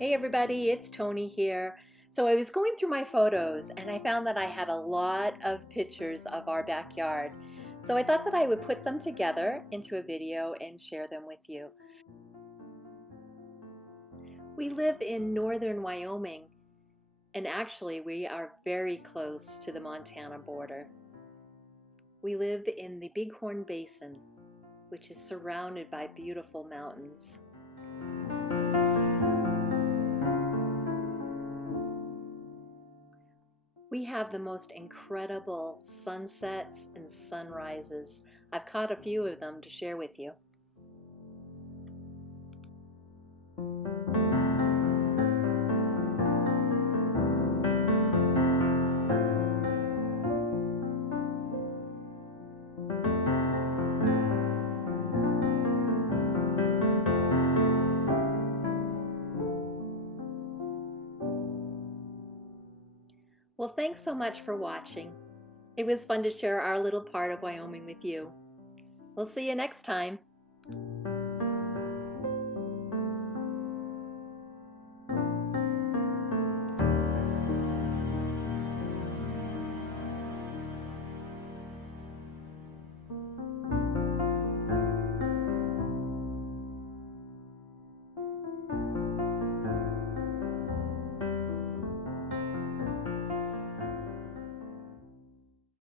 Hey everybody, it's Tony here. So I was going through my photos and I found that I had a lot of pictures of our backyard. So I thought that I would put them together into a video and share them with you. We live in northern Wyoming, and actually we are very close to the Montana border. We live in the Bighorn Basin, which is surrounded by beautiful mountains. We have the most incredible sunsets and sunrises. I've caught a few of them to share with you. Well, thanks so much for watching. It was fun to share our little part of Wyoming with you. We'll see you next time.